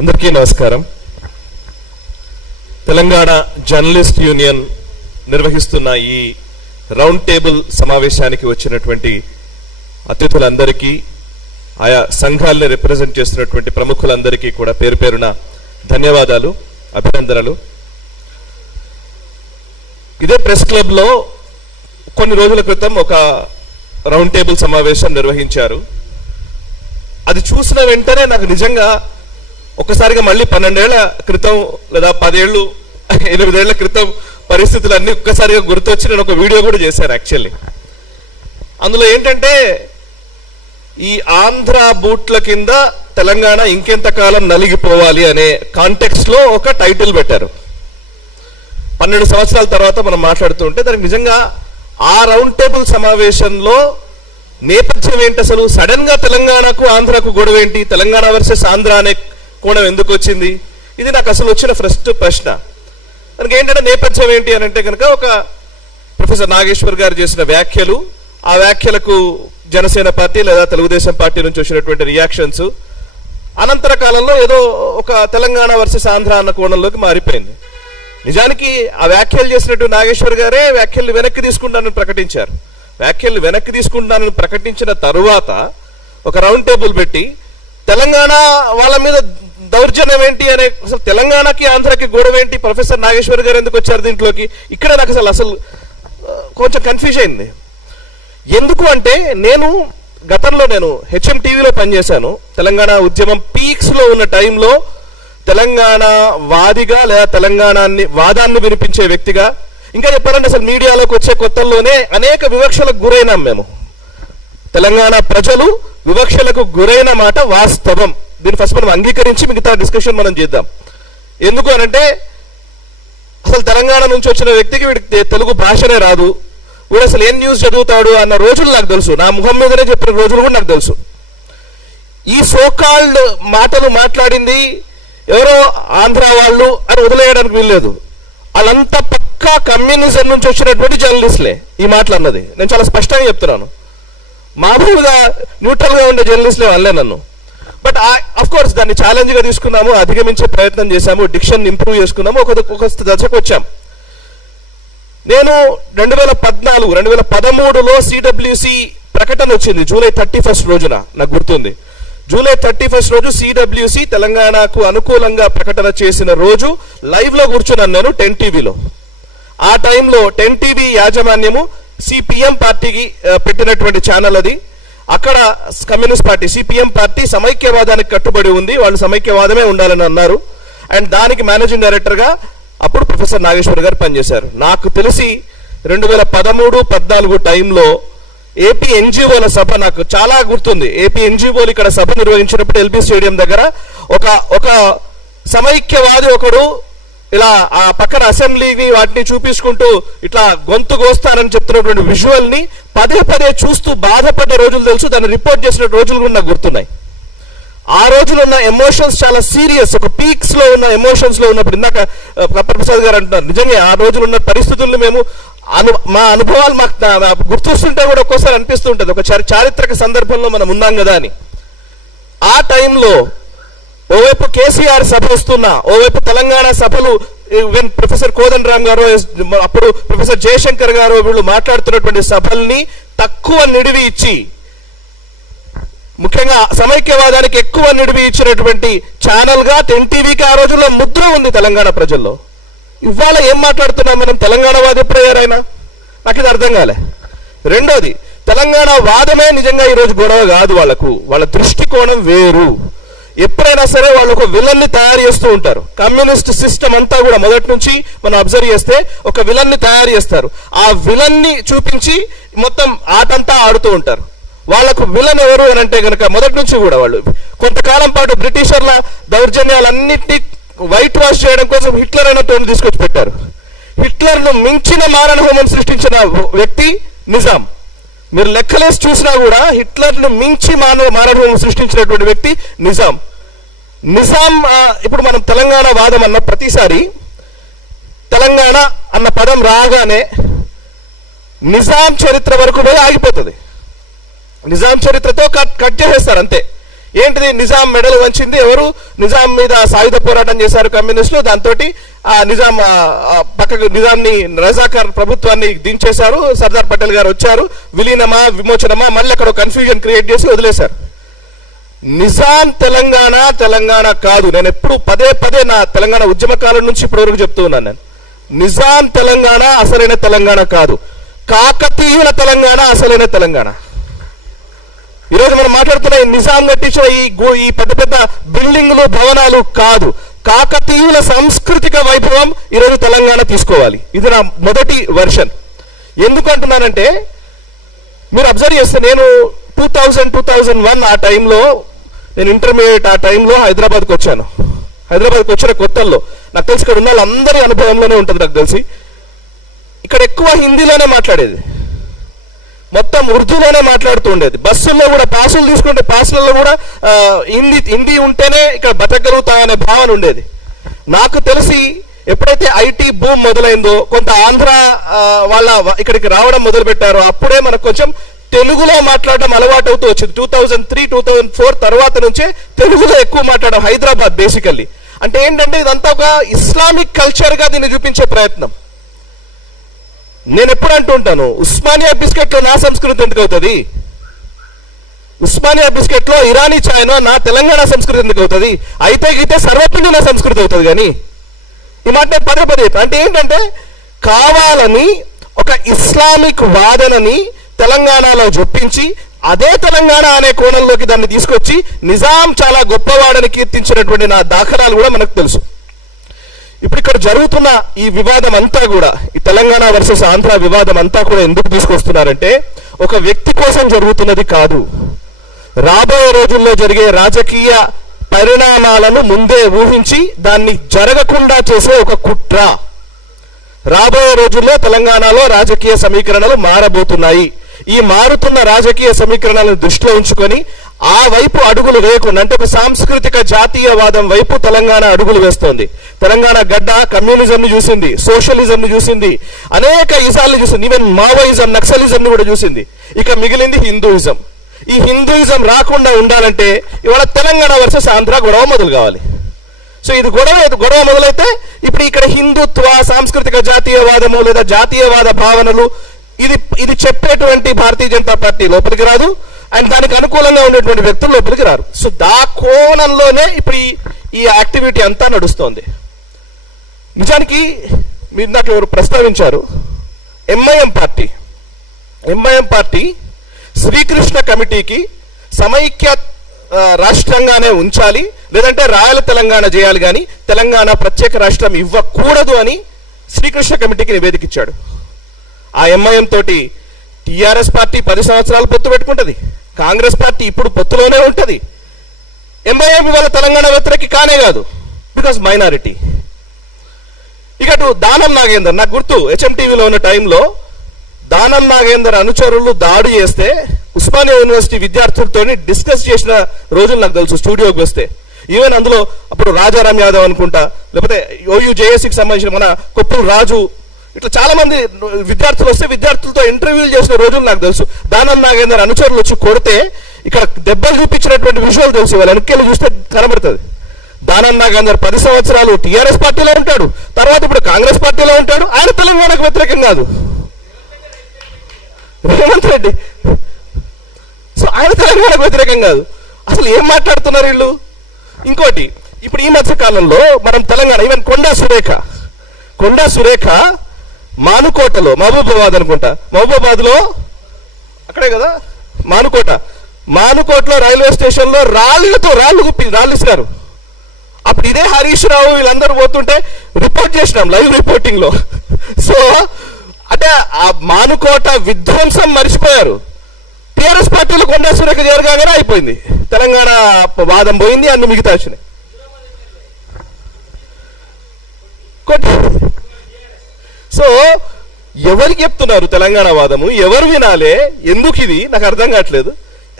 అందరికీ నమస్కారం. Telangana journalist union నిర్వహిస్తున్న ఈ రౌండ్ టేబుల్ సమావేశానికి వచ్చినటువంటి అతిథులందరికీ, ఆయా సంఘాలని రిప్రజెంట్ చేస్తున్నటువంటి ప్రముఖులందరికీ కూడా పేరు పేరున ధన్యవాదాలు, అభినందనలు. ఇదే ప్రెస్ క్లబ్లో కొన్ని రోజుల క్రితం ఒక రౌండ్ టేబుల్ సమావేశం నిర్వహించారు. అది చూసిన వెంటనే నాకు నిజంగా ఒక్కసారిగా మళ్ళీ 12 ఏళ్ల క్రితం లేదా 10 ఏళ్ళు 8 ఏళ్ల క్రితం పరిస్థితులన్నీ ఒక్కసారిగా గుర్తొచ్చి నేను ఒక వీడియో కూడా చేశాను. యాక్చువల్లీ అందులో ఏంటంటే, ఈ ఆంధ్ర బూట్ల కింద తెలంగాణ ఇంకెంతకాలం నలిగిపోవాలి అనే కాంటెక్స్ట్ లో ఒక టైటిల్ పెట్టారు. 12 సంవత్సరాల తర్వాత మనం మాట్లాడుతుంటే దానికి నిజంగా ఆ రౌండ్ టేబుల్ సమావేశంలో నేపథ్యం ఏంటి, అసలు సడన్ గా తెలంగాణకు ఆంధ్రకు గొడవ ఏంటి, తెలంగాణ వర్సెస్ ఆంధ్ర అనే కోణం ఎందుకు వచ్చింది, ఇది నాకు అసలు వచ్చిన ఫస్ట్ ప్రశ్న. దానికి ఏంటంటే నేపథ్యం ఏంటి అని అంటే కనుక, ఒక ప్రొఫెసర్ నాగేశ్వర్ గారు చేసిన వ్యాఖ్యలు, ఆ వ్యాఖ్యలకు జనసేన పార్టీ లేదా తెలుగుదేశం పార్టీ నుంచి వచ్చినటువంటి రియాక్షన్స్ అనంతర కాలంలో ఏదో ఒక తెలంగాణ వర్సెస్ ఆంధ్ర అన్న కోణంలోకి మారిపోయింది. నిజానికి ఆ వ్యాఖ్యలు చేసినట్టు నాగేశ్వర్ గారే వ్యాఖ్యలు వెనక్కి తీసుకుంటానని ప్రకటించారు. వ్యాఖ్యలు వెనక్కి తీసుకుంటానని ప్రకటించిన తరువాత ఒక రౌండ్ టేబుల్ పెట్టి తెలంగాణ వాళ్ళ మీద దౌర్జన్యం ఏంటి అనే, అసలు తెలంగాణకి ఆంధ్రకి గొడవ ఏంటి, ప్రొఫెసర్ నాగేశ్వర్ గారు ఎందుకు వచ్చారు దీంట్లోకి, ఇక్కడ నాకు అసలు కొంచెం కన్ఫ్యూజ్ అయింది. ఎందుకు అంటే, గతంలో నేను హెచ్ఎం టీవీలో పనిచేశాను. తెలంగాణ ఉద్యమం పీక్స్ లో ఉన్న టైంలో తెలంగాణ వాదిగా లేదా వాదాన్ని వినిపించే వ్యక్తిగా, ఇంకా చెప్పాలంటే అసలు మీడియాలోకి వచ్చే కొత్తల్లోనే అనేక వివక్షలకు గురైనాం మేము. తెలంగాణ ప్రజలు వివక్షలకు గురైన మాట వాస్తవం. దీన్ని ఫస్ట్ మనం అంగీకరించి మిగతా డిస్కషన్ మనం చేద్దాం. ఎందుకు అనంటే, అసలు తెలంగాణ నుంచి వచ్చిన వ్యక్తికి వీడికి తెలుగు భాషనే రాదు, వీడు అసలు ఏం న్యూస్ చదువుతాడు అన్న రోజులు నాకు తెలుసు. నా ముఖం మీదనే చెప్పిన రోజులు కూడా నాకు తెలుసు. ఈ సోకాల్డ్ మాటలు మాట్లాడింది ఎవరో ఆంధ్ర వాళ్ళు అని వదిలేయడానికి వీల్లేదు. వాళ్ళంతా పక్కా కమ్యూనిజం నుంచి వచ్చినటువంటి జర్నలిస్టులే ఈ మాటలు అన్నది. నేను చాలా స్పష్టంగా చెప్తున్నాను. మామూలుగా న్యూట్రల్ గా ఉండే జర్నలిస్టులే వాళ్ళే నన్ను. బట్ ఆఫ్ కోర్స్ దాన్ని ఛాలెంజ్ గా తీసుకున్నాము, అధిగమించే ప్రయత్నం చేశాము, డిక్షన్ ఇంప్రూవ్ చేసుకున్నాము, ఒక దశకు వచ్చాం. నేను 2013లో సిడబ్ల్యూసి ప్రకటన వచ్చింది జూలై 31 రోజున, నాకు గుర్తుంది. జూలై 31 రోజు సిడబ్ల్యూసి తెలంగాణకు అనుకూలంగా ప్రకటన చేసిన రోజు లైవ్ లో కూర్చున్నాను నేను 10 టీవీలో. ఆ టైంలో 10 టీవీ యాజమాన్యము సిపిఎం పార్టీకి పెట్టినటువంటి ఛానల్ అది. అక్కడ కమ్యూనిస్ట్ పార్టీ సిపిఎం పార్టీ సమైక్యవాదానికి కట్టుబడి ఉంది, వాళ్ళు సమైక్యవాదమే ఉండాలని అన్నారు. అండ్ దానికి మేనేజింగ్ డైరెక్టర్ గా అప్పుడు ప్రొఫెసర్ నాగేశ్వర్ గారు పనిచేశారు. నాకు తెలిసి 2013-14 టైంలో ఏపీ ఎన్జిఓల సభ నాకు చాలా గుర్తుంది. ఏపీ ఎన్జిఓలు ఇక్కడ సభ నిర్వహించినప్పుడు ఎల్బీ స్టేడియం దగ్గర ఒక సమైక్యవాది ఒకడు ఇలా ఆ పక్కన అసెంబ్లీని వాటిని చూపించుకుంటూ ఇట్లా గొంతు కోస్తానని చెప్తున్నటువంటి విజువల్ ని పదే చూస్తూ బాధపడ్డ రోజులు తెలుసు. దాన్ని రిపోర్ట్ చేసిన రోజులు కూడా నాకు గుర్తున్నాయి. ఆ రోజులు ఉన్న ఎమోషన్స్ చాలా సీరియస్, ఒక పీక్స్ లో ఉన్న ఎమోషన్స్ లో ఉన్నప్పుడు ఇందాక ప్రసాద్ గారు అంటున్నారు, నిజంగా ఆ రోజులు ఉన్న పరిస్థితులను మేము మా అనుభవాలు మాకు గుర్తొస్తుంటే కూడా ఒక్కోసారి అనిపిస్తూ ఉంటుంది, ఒక చారిత్రక సందర్భంలో మనం ఉన్నాం కదా అని. ఆ టైంలో ఓవైపు కేసీఆర్ సభ వస్తున్నా, ఓవైపు తెలంగాణ సభలు ప్రొఫెసర్ కోదండరామ్ గారు, అప్పుడు ప్రొఫెసర్ జయశంకర్ గారు వీళ్ళు మాట్లాడుతున్నటువంటి సభల్ని తక్కువ నిడివి ఇచ్చి, ముఖ్యంగా సమైక్యవాదానికి ఎక్కువ నిడివి ఇచ్చినటువంటి ఛానల్ గా 10 టీవీకి ఆ రోజుల్లో ముద్ర ఉంది తెలంగాణ ప్రజల్లో. ఇవాళ ఏం మాట్లాడుతున్నాం మనం, తెలంగాణ వాది ఎప్పుడయ్యారైనా, నాకు ఇది అర్థం కాలే. రెండోది, తెలంగాణ వాదమే నిజంగా ఈరోజు గొడవ కాదు, వాళ్ళ దృష్టికోణం వేరు. ఎప్పుడైనా సరే వాళ్ళు ఒక విలన్ ని తయారు చేస్తూ ఉంటారు. కమ్యూనిస్ట్ సిస్టమ్ అంతా కూడా మొదటి నుంచి మనం అబ్జర్వ్ చేస్తే ఒక విలన్ ని తయారు చేస్తారు. ఆ విలన్ ని చూపించి మొత్తం ఆటంతా ఆడుతూ ఉంటారు. వాళ్ళకు విలన్ ఎవరు అని అంటే కనుక మొదటి నుంచి కూడా వాళ్ళు కొంతకాలం పాటు బ్రిటిషర్ల దౌర్జన్యాలన్నింటినీ వైట్ వాష్ చేయడం కోసం హిట్లర్ అనే తోడు తీసుకొచ్చి పెట్టారు. హిట్లర్ ను మించిన మారణ హోమం సృష్టించిన వ్యక్తి నిజాం. మీరు లెక్కలేసి చూసినా కూడా హిట్లర్ ను మించి మారణ హోమం సృష్టించినటువంటి వ్యక్తి నిజాం. ఇప్పుడు మనం తెలంగాణ వాదం అన్న ప్రతిసారి తెలంగాణ అన్న పదం రాగానే నిజాం చరిత్ర వరకు పోయి ఆగిపోతుంది. నిజాం చరిత్రతో కట్ చేసేస్తారు అంతే. ఏంటిది? నిజాం మెడలు వంచింది ఎవరు? నిజాం మీద సాయుధ పోరాటం చేశారు కమ్యూనిస్టులు. దాంతో ఆ నిజాం పక్కకు నిజాంని రజాకార్ ప్రభుత్వాన్ని దించేశారు. సర్దార్ పటేల్ గారు వచ్చారు. విలీనమా విమోచనమా మళ్ళీ అక్కడ కన్ఫ్యూజన్ క్రియేట్ చేసి వదిలేశారు. నిజాం తెలంగాణ కాదు. నేను ఎప్పుడు పదే పదే నా తెలంగాణ ఉద్యమ కాలం నుంచి ఇప్పటి వరకు చెప్తూ ఉన్నాను. నేను నిజాం తెలంగాణ అసలైన తెలంగాణ కాదు. కాకతీయుల తెలంగాణ అసలైన తెలంగాణ. ఈరోజు మనం మాట్లాడుతున్న ఈ నిజాం కట్టించిన ఈ పెద్ద పెద్ద బిల్డింగ్లు భవనాలు కాదు. కాకతీయుల సాంస్కృతిక వైభవం ఈరోజు తెలంగాణ తీసుకోవాలి. ఇది నా మొదటి వర్షన్. ఎందుకు అంటున్నానంటే, మీరు అబ్జర్వ్ చేస్తే నేను 2001 ఆ టైంలో, నేను ఇంటర్మీడియట్ ఆ టైంలో హైదరాబాద్కి వచ్చాను. హైదరాబాద్కి వచ్చిన కొత్తల్లో నాకు తెలిసి ఇక్కడ ఉన్న వాళ్ళందరి అనుభవంలోనే ఉంటుంది. నాకు తెలిసి ఇక్కడ ఎక్కువ హిందీలోనే మాట్లాడేది, మొత్తం ఉర్దూలోనే మాట్లాడుతూ ఉండేది. బస్సుల్లో కూడా పాసులు తీసుకుంటే పాసులలో కూడా హిందీ ఉంటేనే ఇక్కడ బతకగలుగుతా అనే భావన ఉండేది. నాకు తెలిసి ఎప్పుడైతే ఐటీ బూమ్ మొదలైందో, కొంత ఆంధ్ర వాళ్ళ ఇక్కడికి రావడం మొదలు పెట్టారో, అప్పుడే మనకు కొంచెం తెలుగులో మాట్లాడడం అలవాటు అవుతూ వచ్చింది. 2003, 2004 తర్వాత నుంచే తెలుగులో ఎక్కువ మాట్లాడడం. హైదరాబాద్ బేసికల్లీ అంటే ఏంటంటే ఇదంతా ఒక ఇస్లామిక్ కల్చర్గా దీన్ని చూపించే ప్రయత్నం. నేను ఎప్పుడు అంటుంటాను, ఉస్మానియా బిస్కెట్లో నా సంస్కృతి ఎందుకు అవుతుంది? ఉస్మానియా బిస్కెట్లో ఇరానీ ఛాయ్నో నా తెలంగాణ సంస్కృతి ఎందుకు అవుతుంది? అయితే సర్వపిండి నా సంస్కృతి అవుతుంది. కానీ ఈ మాట నేను పదే పదే అంటే ఏంటంటే, కావాలని ఒక ఇస్లామిక్ వాదనని తెలంగాణలో జొప్పించి అదే తెలంగాణ అనే కోణంలోకి దాన్ని తీసుకొచ్చి నిజాం చాలా గొప్పవాడని కీర్తించినటువంటి నా దాఖలాలు కూడా మనకు తెలుసు. ఇప్పుడు ఇక్కడ జరుగుతున్న ఈ వివాదం అంతా కూడా, ఈ తెలంగాణ వర్సెస్ ఆంధ్ర వివాదం అంతా కూడా ఎందుకు తీసుకొస్తున్నారంటే, ఒక వ్యక్తి కోసం జరుగుతున్నది కాదు. రాబోయే రోజుల్లో జరిగే రాజకీయ పరిణామాలను ముందే ఊహించి దాన్ని జరగకుండా చేసే ఒక కుట్ర. రాబోయే రోజుల్లో తెలంగాణలో రాజకీయ సమీకరణలు మారబోతున్నాయి. ఈ మారుతున్న రాజకీయ సమీకరణాలను దృష్టిలో ఉంచుకొని ఆ వైపు అడుగులు వేయకుండా, అంటే ఒక సాంస్కృతిక జాతీయవాదం వైపు తెలంగాణ అడుగులు వేస్తోంది. తెలంగాణ గడ్డ కమ్యూనిజంని చూసింది, సోషలిజంని చూసింది, అనేక ఇజాలను చూసింది, ఈవెన్ మావోయిజం, నక్సలిజంని కూడా చూసింది. ఇక మిగిలింది హిందూయిజం. ఈ హిందూయిజం రాకుండా ఉండాలంటే ఇవాళ తెలంగాణ వర్సెస్ ఆంధ్ర గొడవ మొదలు కావాలి. సో ఇది గొడవ మొదలైతే ఇప్పుడు ఇక్కడ హిందుత్వ, సాంస్కృతిక జాతీయవాదము లేదా జాతీయవాద భావనలు ఇది చెప్పేటువంటి భారతీయ జనతా పార్టీ లోపలికి రాదు, అండ్ దానికి అనుకూలంగా ఉండేటువంటి వ్యక్తులు లోపలికి రారు. సో దా కోణంలోనే ఇప్పుడు ఈ యాక్టివిటీ అంతా నడుస్తోంది. నిజానికి మీరు నాకు ఎవరు ప్రస్తావించారు, ఎంఐఎం పార్టీ శ్రీకృష్ణ కమిటీకి సమైక్య రాష్ట్రంగానే ఉంచాలి, లేదంటే రాయల తెలంగాణ చేయాలి, కానీ తెలంగాణ ప్రత్యేక రాష్ట్రం ఇవ్వకూడదు అని శ్రీకృష్ణ కమిటీకి నివేదిక ఇచ్చాడు. ఆ ఎంఐఎం తోటి టిఆర్ఎస్ పార్టీ 10 సంవత్సరాలు పొత్తు పెట్టుకుంటుంది, కాంగ్రెస్ పార్టీ ఇప్పుడు పొత్తులోనే ఉంటుంది. ఎంఐఎం ఇవాళ తెలంగాణ వ్యతిరేకి కానే కాదు, బికాస్ మైనారిటీ. ఇక దానం నాగేందర్, నాకు గుర్తు హెచ్ఎంటీవీలో ఉన్న టైంలో దానం నాగేందర్ అనుచరులు దాడి చేస్తే ఉస్మానియా యూనివర్సిటీ విద్యార్థులతో డిస్కస్ చేసిన రోజులు నాకు తెలుసు. స్టూడియోకి వస్తే ఈవెన్ అందులో అప్పుడు రాజారాం యాదవ్ అనుకుంటా, లేకపోతే OUJSకి సంబంధించిన మన కొప్పుల రాజు, ఇట్లా చాలా మంది విద్యార్థులు వస్తే విద్యార్థులతో ఇంటర్వ్యూలు చేసిన రోజులు నాకు తెలుసు. దానం నాగేందర్ అనుచరులు వచ్చి కొడితే ఇక్కడ దెబ్బలు చూపించినటువంటి విషయాలు తెలుసు. వాళ్ళు వెనక్కి చూస్తే కనబడుతుంది. దానం నాగేందర్ 10 సంవత్సరాలు టీఆర్ఎస్ పార్టీలో ఉంటాడు, తర్వాత ఇప్పుడు కాంగ్రెస్ పార్టీలో ఉంటాడు. ఆయన తెలంగాణకు వ్యతిరేకం కాదు, రేవంత్ రెడ్డి. సో ఆయన తెలంగాణకు వ్యతిరేకం కాదు. అసలు ఏం మాట్లాడుతున్నారు వీళ్ళు? ఇంకోటి, ఇప్పుడు ఈ మధ్య కాలంలో మనం తెలంగాణ, ఈవెన్ కొండా సురేఖ మానుకోటలో, మహబూబాబాద్ అనుకుంటా, మహబూబాబాద్లో అక్కడే కదా మానుకోటలో రైల్వే స్టేషన్లో రాళ్ళు ఇస్తారు. అప్పుడు ఇదే హరీష్ రావు వీళ్ళందరూ పోతుంటే రిపోర్ట్ చేసినాం లైవ్ రిపోర్టింగ్ లో. సో అంటే ఆ మానుకోట విధ్వంసం మర్చిపోయారు. టీఆర్ఎస్ పార్టీలో కొండా సురేఖ జరగానే అయిపోయింది, తెలంగాణ వాదం పోయింది, అన్ని మిగతా వచ్చినాయి. సో ఎవరికి చెప్తున్నారు తెలంగాణ వాదము? ఎవరు వినాలే? ఎందుకు ఇది నాకు అర్థం కావట్లేదు.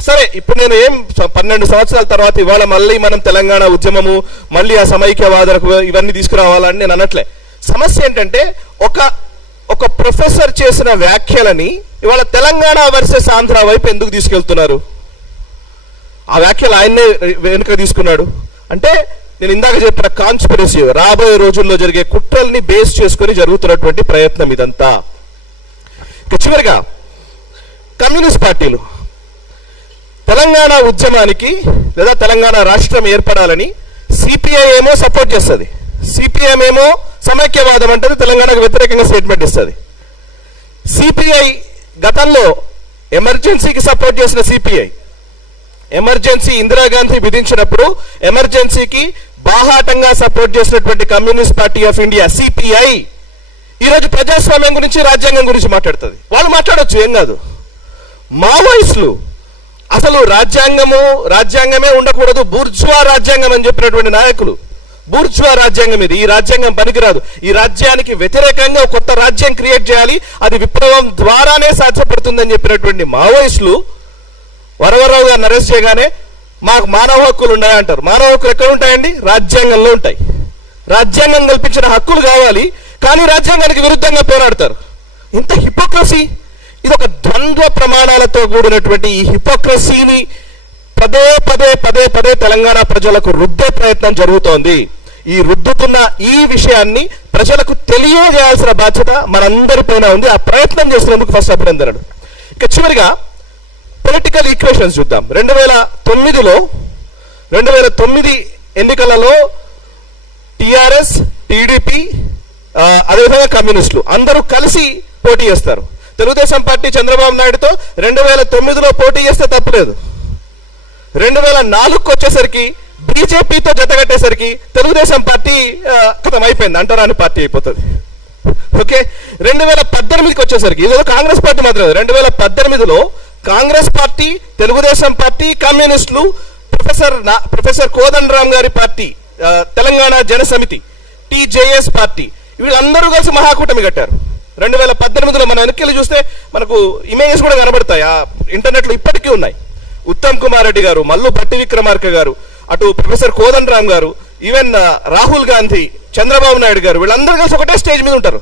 సరే, ఇప్పుడు నేను 12 సంవత్సరాల తర్వాత ఇవాళ మళ్ళీ మనం తెలంగాణ ఉద్యమము, మళ్ళీ ఆ సమైక్యవాదకు ఇవన్నీ తీసుకురావాలని నేను అనట్లే. సమస్య ఏంటంటే, ఒక ప్రొఫెసర్ చేసిన వ్యాఖ్యలని ఇవాళ తెలంగాణ వర్సెస్ ఆంధ్ర వైపు ఎందుకు తీసుకెళ్తున్నారు? ఆ వ్యాఖ్యలు ఆయన్నే వెనుక తీసుకున్నాడు. అంటే నేను ఇందాక చెప్పిన కాన్స్పిరసీ, రాబోయే రోజుల్లో జరిగే కుట్రల్ని బేస్ చేసుకుని జరుగుతున్నటువంటి ప్రయత్నం ఇదంతా. చివరిగా కమ్యూనిస్ట్ పార్టీలు తెలంగాణ ఉద్యమానికి లేదా తెలంగాణ రాష్ట్రం ఏర్పడాలని సిపిఐ ఏమో సపోర్ట్ చేస్తుంది, సిపిఎం ఏమో సమైక్యవాదం అంటది, తెలంగాణకు వ్యతిరేకంగా స్టేట్మెంట్ ఇస్తుంది. సిపిఐ గతంలో ఎమర్జెన్సీకి సపోర్ట్ చేసిన సిపిఐ ఎమర్జెన్సీ ఇందిరాగాంధీ విధించినప్పుడు ఎమర్జెన్సీకి బాహాటంగా సపోర్ట్ చేసినటువంటి communist party of India CPI ఈరోజు ప్రజాస్వామ్యం గురించి రాజ్యాంగం గురించి మాట్లాడుతుంది. వాళ్ళు మాట్లాడొచ్చు, ఏం కాదు. మావోయిస్టులు అసలు రాజ్యాంగమే ఉండకూడదు, బూర్జువా రాజ్యాంగం అని చెప్పినటువంటి నాయకులు, బూర్జువా రాజ్యాంగం ఇది, ఈ రాజ్యాంగం పనికిరాదు, ఈ రాజ్యానికి వ్యతిరేకంగా కొత్త రాజ్యం క్రియేట్ చేయాలి, అది విప్లవం ద్వారానే సాధ్యపడుతుందని చెప్పినటువంటి మావోయిస్టులు వరవరరావు గారిని అరెస్ట్ చేయగానే మాకు మానవ హక్కులు ఉన్నాయంటారు. మానవ హక్కులు ఎక్కడ ఉంటాయండి? రాజ్యాంగంలో ఉంటాయి. రాజ్యాంగం కల్పించిన హక్కులు కావాలి, కానీ రాజ్యాంగానికి విరుద్ధంగా పోరాడతారు. ఇంత హిపోక్రసీ, ఇది ఒక ద్వంద్వ ప్రమాణాలతో కూడినటువంటి ఈ హిపోక్రసీని పదే పదే పదే పదే తెలంగాణ ప్రజలకు రుద్దే ప్రయత్నం జరుగుతోంది. ఈ రుద్దుతున్న ఈ విషయాన్ని ప్రజలకు తెలియజేయాల్సిన బాధ్యత మనందరిపైన ఉంది. ఆ ప్రయత్నం చేసినందుకు ఫస్ట్ అభినందనలు. ఇక చివరిగా పొలిటికల్ ఈక్వేషన్స్ చూద్దాం. 2009 ఎన్నికలలో టిఆర్ఎస్, టీడీపీ, అదేవిధంగా కమ్యూనిస్టులు అందరూ కలిసి పోటీ చేస్తారు. తెలుగుదేశం పార్టీ చంద్రబాబు నాయుడుతో 2009లో పోటీ చేస్తే తప్పులేదు. 2004కు వచ్చేసరికి బీజేపీతో జతగట్టేసరికి తెలుగుదేశం పార్టీ కథం అయిపోయింది, అంటరాని పార్టీ అయిపోతుంది. ఓకే, 2018కి వచ్చేసరికి ఇది కాంగ్రెస్ పార్టీ మాత్రం. 2018లో కాంగ్రెస్ పార్టీ, తెలుగుదేశం పార్టీ, కమ్యూనిస్టులు, ప్రొఫెసర్ కోదండరామ్ గారి పార్టీ, తెలంగాణ జన సమితి, టీజేఎస్ పార్టీ, వీళ్ళందరూ కలిసి మహాకూటమి కట్టారు. 2018లో మన వెనక్కి చూస్తే మనకు ఇమేజెస్ కూడా కనబడతాయి, ఆ ఇంటర్నెట్లో ఇప్పటికీ ఉన్నాయి. ఉత్తమ్ కుమార్ రెడ్డి గారు, మల్లు భట్టి విక్రమార్క గారు, అటు ప్రొఫెసర్ కోదండరామ్ గారు, ఈవెన్ రాహుల్ గాంధీ, చంద్రబాబు నాయుడు గారు, వీళ్ళందరూ కలిసి ఒకటే స్టేజ్ మీద ఉంటారు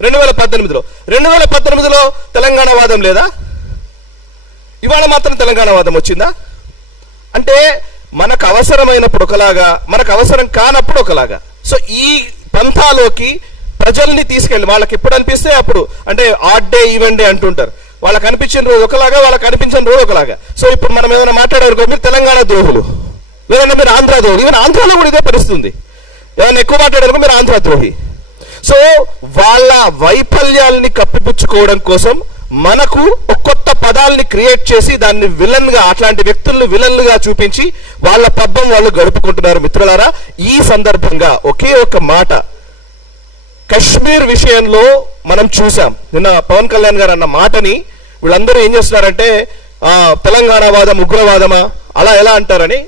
2018లో. 2018లో తెలంగాణ వాదం లేదా? ఇవాళ మాత్రం తెలంగాణ వాదం వచ్చిందా? అంటే మనకు అవసరమైనప్పుడు ఒకలాగా, మనకు అవసరం కానప్పుడు ఒకలాగా. సో ఈ పంథాలోకి ప్రజల్ని తీసుకెళ్ళి వాళ్ళకి ఎప్పుడు అనిపిస్తే అప్పుడు, అంటే ఆడ్ డే ఈవెంట్ డే అంటుంటారు, వాళ్ళకి అనిపించిన రోజు ఒకలాగా, వాళ్ళకి అనిపించిన రోజు ఒకలాగా. సో ఇప్పుడు మనం ఏదైనా మాట్లాడారు, మీరు తెలంగాణ ద్రోహులు, లేదంటే మీరు ఆంధ్ర ద్రోహులు. ఈవెన్ ఆంధ్రాలో కూడా ఇదే పరిస్థితుంది, ఏదైనా ఎక్కువ మాట్లాడారు మీరు ఆంధ్ర ద్రోహి. సో వాళ్ళ వైఫల్యాలని కప్పిపుచ్చుకోవడం కోసం మనకు కొత్త పదాలని క్రియేట్ చేసి దాన్ని విలన్గా, అట్లాంటి వ్యక్తులను విలన్లుగా చూపించి వాళ్ళ పబ్బం వాళ్ళు గడుపుకుంటున్నారు. మిత్రులారా, ఈ సందర్భంగా ఒకే ఒక మాట, కశ్మీర్ విషయంలో మనం చూసాం. నిన్న పవన్ కళ్యాణ్ గారు అన్న మాటని వీళ్ళందరూ ఏం చేస్తున్నారంటే తెలంగాణ వాదం ఉగ్రవాదమా అలా ఎలా అంటారని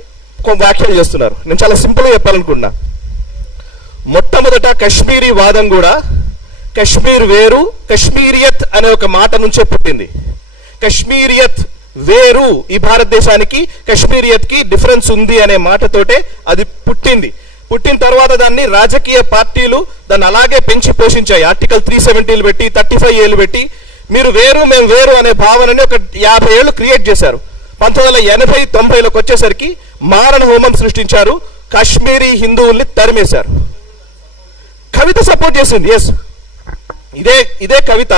వ్యాఖ్యలు చేస్తున్నారు. నేను చాలా సింపుల్గా చెప్పాలనుకున్నా. మొట్టమొదట కశ్మీరీ వాదం కూడా కశ్మీర్ వేరు, కశ్మీరియత్ అనే ఒక మాట నుంచే పుట్టింది. కశ్మీరియత్ వేరు, ఈ భారతదేశానికి కశ్మీరియత్కి డిఫరెన్స్ ఉంది అనే మాటతోటే అది పుట్టింది. పుట్టిన తర్వాత దాన్ని రాజకీయ పార్టీలు దాన్ని అలాగే పెంచి పోషించాయి. ఆర్టికల్ 370 పెట్టి, 35 పెట్టి, మీరు వేరు మేము వేరు అనే భావనని ఒక 50 ఏళ్ళు క్రియేట్ చేశారు. 1980-90లకు వచ్చేసరికి మారణ హోమం సృష్టించారు, కాశ్మీరీ హిందువుల్ని తరిమేశారు. కవిత సపోర్ట్ చేసింది. ఎస్, ఇదే కవిత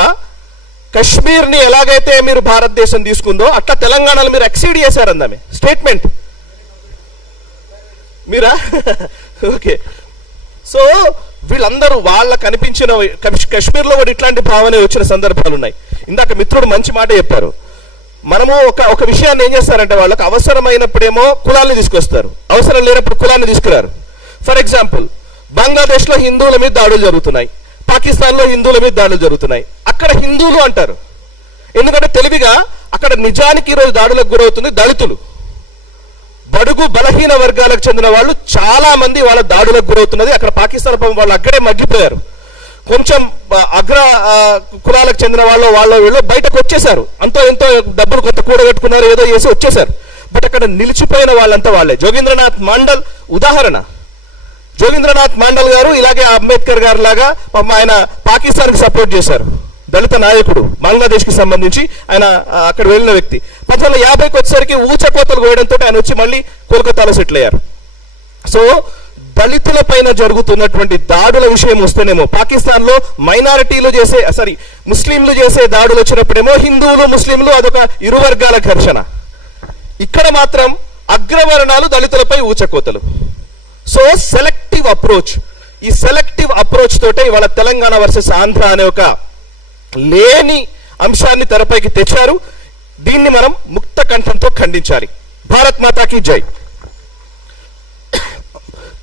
కశ్మీర్ని ఎలాగైతే మీరు భారతదేశం తీసుకుందో అట్లా తెలంగాణలో మీరు ఎక్సీడ్ చేశారందామే స్టేట్మెంట్ మీరా. ఓకే, సో వీళ్ళందరూ వాళ్ళకు అనిపించిన కశ్మీర్లో కూడా ఇట్లాంటి భావన వచ్చిన సందర్భాలు ఉన్నాయి. ఇందాక మిత్రుడు మంచి మాట చెప్పారు. మనము ఒక విషయాన్ని ఏం చేస్తారంటే వాళ్ళకి అవసరమైనప్పుడేమో కులాన్ని తీసుకొస్తారు, అవసరం లేనప్పుడు కులాన్ని తీసుకురారు. ఫర్ ఎగ్జాంపుల్, బంగ్లాదేశ్లో హిందువుల మీద దాడులు జరుగుతున్నాయి, పాకిస్తాన్లో హిందువుల మీద దాడులు జరుగుతున్నాయి. అక్కడ హిందువులు అంటారు, ఎందుకంటే తెలివిగా అక్కడ నిజానికి ఈరోజు దాడులకు గురవుతుంది దళితులు, బడుగు బలహీన వర్గాలకు చెందిన వాళ్ళు చాలా మంది వాళ్ళ దాడులకు గురవుతున్నది. అక్కడ పాకిస్తాన్ వాళ్ళు అక్కడే మగ్గిపోయారు. కొంచెం అగ్ర కులాలకు చెందిన వీళ్ళు బయటకు వచ్చేసారు, అంతో ఎంతో డబ్బులు కొంత కూడగట్టుకున్నారు, ఏదో చేసి వచ్చేసారు. బట్ అక్కడ నిలిచిపోయిన వాళ్ళంతా వాళ్ళే. జోగేంద్రనాథ్ మండల్ ఉదాహరణ. జోగేంద్రనాథ్ మండల్ గారు ఇలాగే అంబేద్కర్ గారు లాగా ఆయన పాకిస్తాన్కి సపోర్ట్ చేశారు. దళిత నాయకుడు, బంగ్లాదేశ్కి సంబంధించి ఆయన అక్కడ వెళ్ళిన వ్యక్తి. 1950కి వచ్చేసరికి ఊచకోతలు కోయడంతో ఆయన వచ్చి మళ్ళీ కోల్కతాలో సెటిల్ అయ్యారు. సో దళితుల పైన జరుగుతున్నటువంటి దాడుల విషయం వస్తేనేమో పాకిస్తాన్లో మైనారిటీలు చేసే ముస్లింలు చేసే దాడులు వచ్చినప్పుడేమో హిందువులు ముస్లింలు అదొక ఇరు వర్గాల ఘర్షణ. ఇక్కడ మాత్రం అగ్రవర్ణాలు దళితులపై ఊచకోతలు. సో సెలెక్టివ్ అప్రోచ్, ఈ సెలెక్టివ్ అప్రోచ్ తోటే ఇవాళ తెలంగాణ వర్సెస్ ఆంధ్ర అనే ఒక లేని అంశాన్ని తెరపైకి తెచ్చారు. దీన్ని మనం ముక్త కంఠంతో ఖండించాలి. భారత్ మాతాకి జై.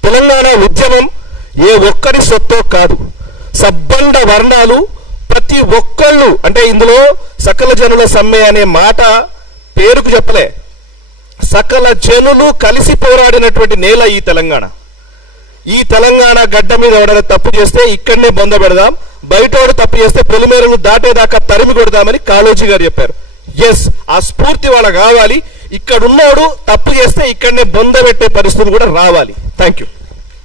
తెలంగాణ ఉద్యమం ఏ ఒక్కరి సొత్తో కాదు, సబ్బండ వర్ణాలు ప్రతి ఒక్కళ్ళు, అంటే ఇందులో సకల జనుల సమ్మె అనే మాట పేరుకు చెప్పలే, సకల జనులు కలిసి పోరాడినటువంటి నేల ఈ తెలంగాణ. ఈ తెలంగాణ గడ్డ మీద ఎవడైనా తప్పు చేస్తే ఇక్కడనే బొంద పెడదాం, బయటోడు తప్పు చేస్తే పొలిమేరలు దాటేదాకా తరిమి కొడదామని కాళోజీ గారు చెప్పారు. ఎస్, ఆ స్ఫూర్తి వాళ్ళ కావాలి. ఇక్కడున్నోడు తప్పు చేస్తే ఇక్కడనే బొంద పెట్టే పరిస్థితులు కూడా రావాలి. Thank you.